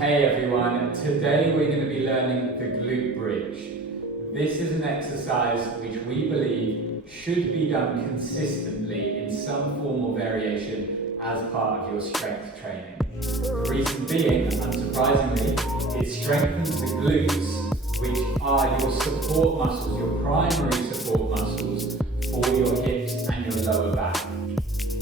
Hey everyone, today we're going to be learning the glute bridge. This is an exercise which we believe should be done consistently in some form or variation as part of your strength training. The reason being, unsurprisingly, it strengthens the glutes, which are your support muscles, your primary support muscles for your hips and your lower back.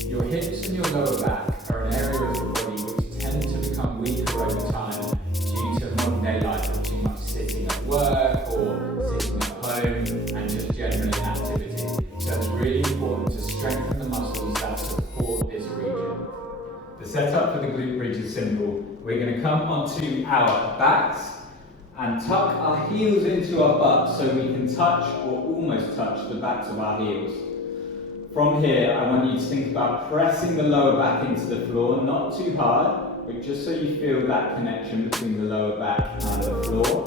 Your hips and your lower back are an area of the body which tend to become weaker over time due to modern day life of too much sitting at work or sitting at home and just general inactivity. So it's really important to strengthen the muscles that support this region. The setup for the glute bridge is simple. We're going to come onto our backs and tuck our heels into our butts so we can touch or almost touch the backs of our heels. From here, I want you to think about pressing the lower back into the floor, not too hard, but just so you feel that connection between the lower back and the floor.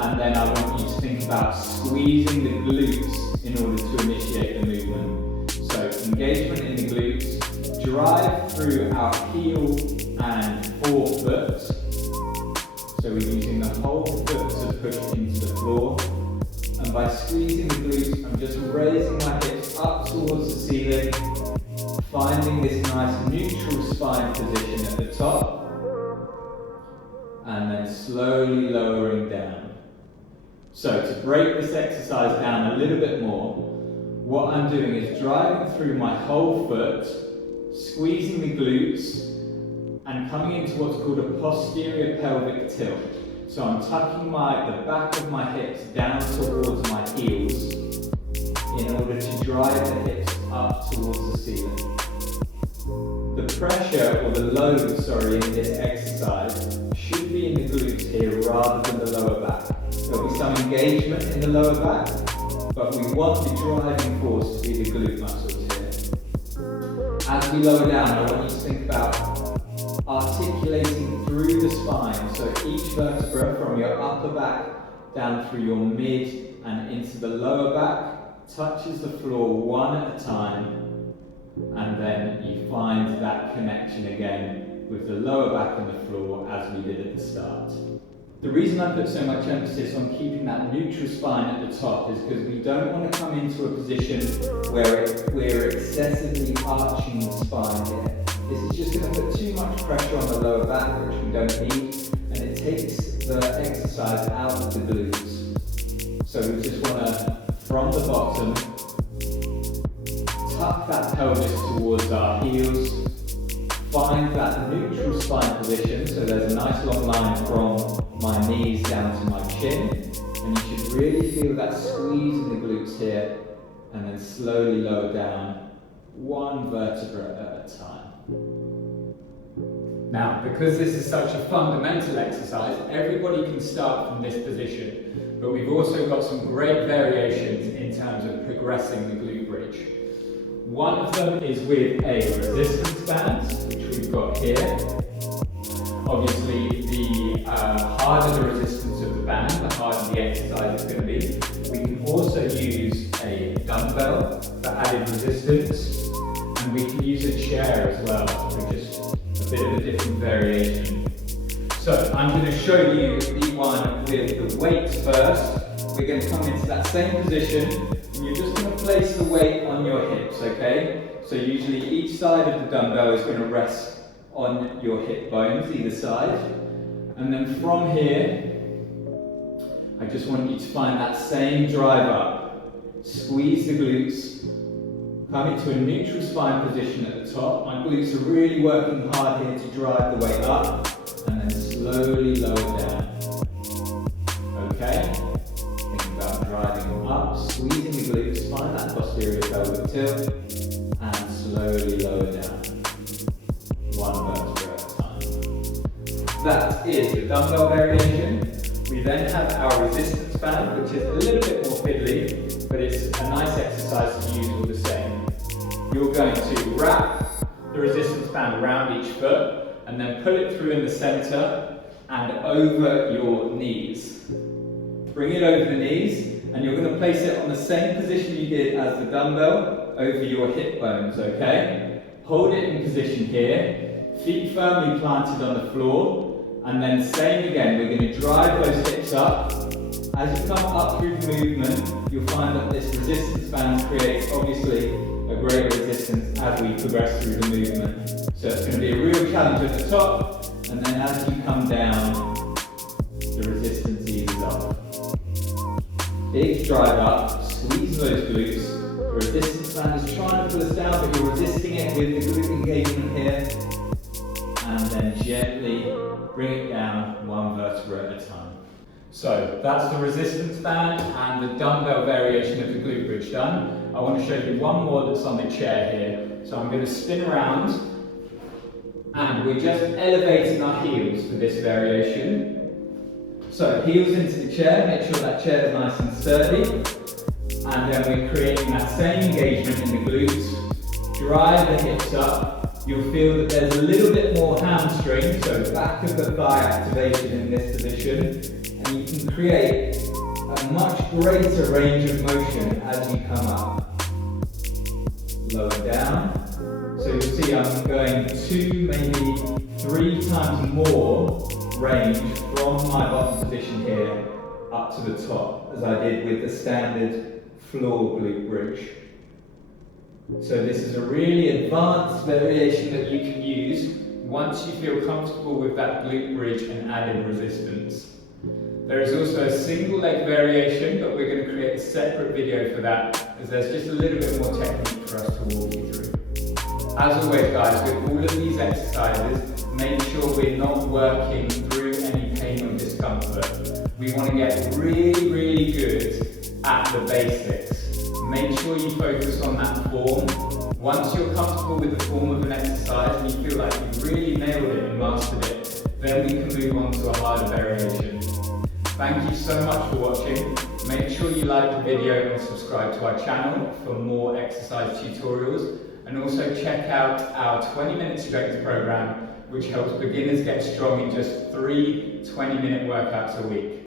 And then I want you to think about squeezing the glutes in order to initiate the movement. So engagement in the glutes, drive through our heel and forefoot. So we're using the whole foot to push into the floor. And by squeezing the glutes, I'm just raising my hips up towards the ceiling, finding this nice neutral spine position at the top, and then slowly lowering down. So to break this exercise down a little bit more, what I'm doing is driving through my whole foot, squeezing the glutes, and coming into what's called a posterior pelvic tilt. So I'm tucking the back of my hips down towards my heels in order to drive the hips up towards the ceiling. The pressure, or the load, in this exercise should be in the glutes here rather than the lower back. There'll be some engagement in the lower back, but we want the driving force to be the glute muscles here. As we lower down, I want you to think about articulating through the spine, so each vertebra from your upper back down through your mid and into the lower back touches the floor one at a time, and then you find that connection again with the lower back and the floor as we did at the start. The reason I put so much emphasis on keeping that neutral spine at the top is because we don't want to come into a position where we're excessively arching the spine here. This is just going to put too much pressure on the lower back, which we don't need, and it takes the exercise out of the glutes. So we just want to, from the bottom, tuck that pelvis towards our heels, find that neutral spine position, so there's a nice long line from my knees down to my chin, and you should really feel that squeeze in the glutes here, and then slowly lower down, one vertebra at a time. Now, because this is such a fundamental exercise, everybody can start from this position, but we've also got some great variations in terms of progressing the glute bridge. One of them is with a resistance band, which we've got here. Obviously, the harder the resistance of the band, the harder the exercise is going to be. We can also use a dumbbell for added resistance, and we can use a chair as well for just a bit of a different variation. So I'm going to show you the one with the weights first. We're going to come into that same position, and you're just going to place the weight on your hips, okay? So usually each side of the dumbbell is going to rest on your hip bones, either side. And then from here, I just want you to find that same drive up. Squeeze the glutes. Come into a neutral spine position at the top. My glutes are really working hard here to drive the weight up, and then slowly lower down. Okay? Think about driving up, squeezing the glutes, find that posterior pelvic tilt, and slowly lower down. One vertebra at a time. That is the dumbbell variation. We then have our resistance band, which is a little bit more fiddly, but it's a nice exercise to use all the same. You're going to wrap the resistance band around each foot and then pull it through in the center and over your knees. Bring it over the knees, and you're going to place it on the same position you did as the dumbbell over your hip bones, okay? Hold it in position here, feet firmly planted on the floor, And then same again, we're going to drive those hips up. As you come up through the movement, you'll find that this resistance band creates obviously a greater resistance as we progress through the movement. So it's going to be a real challenge at the top, and then as you come down, the resistance eases up. Big drive up, squeeze those glutes. The resistance band is trying to pull us down, but you're resisting it with the glute engagement here. And then gently bring it down one vertebra at a time. So that's the resistance band and the dumbbell variation of the glute bridge done. I want to show you one more that's on the chair here. So I'm going to spin around and we're just elevating our heels for this variation. So heels into the chair, make sure that chair is nice and sturdy. And then we're creating that same engagement in the glutes. Drive the hips up. You'll feel that there's a little bit more hamstring, so back of the thigh activation in this position. And you can create a much greater range of motion as you come up. Lower down. So you'll see I'm going 2, maybe 3 times more range from my bottom position here up to the top, as I did with the standard floor glute bridge. So this is a really advanced variation that you can use once you feel comfortable with that glute bridge and added resistance. There is also a single leg variation, but we're going to create a separate video for that, as there's just a little bit more technique for us to walk you through. As always guys, with all of these exercises, make sure we're not working through any pain or discomfort. We want to get really, really good at the basics. Make sure you focus on that form. Once you're comfortable with the form of an exercise and you feel like you've really nailed it and mastered it, then we can move on to a harder variation. Thank you so much for watching. Make sure you like the video and subscribe to our channel for more exercise tutorials. And also check out our 20-minute strength program, which helps beginners get strong in just 3 20-minute workouts a week.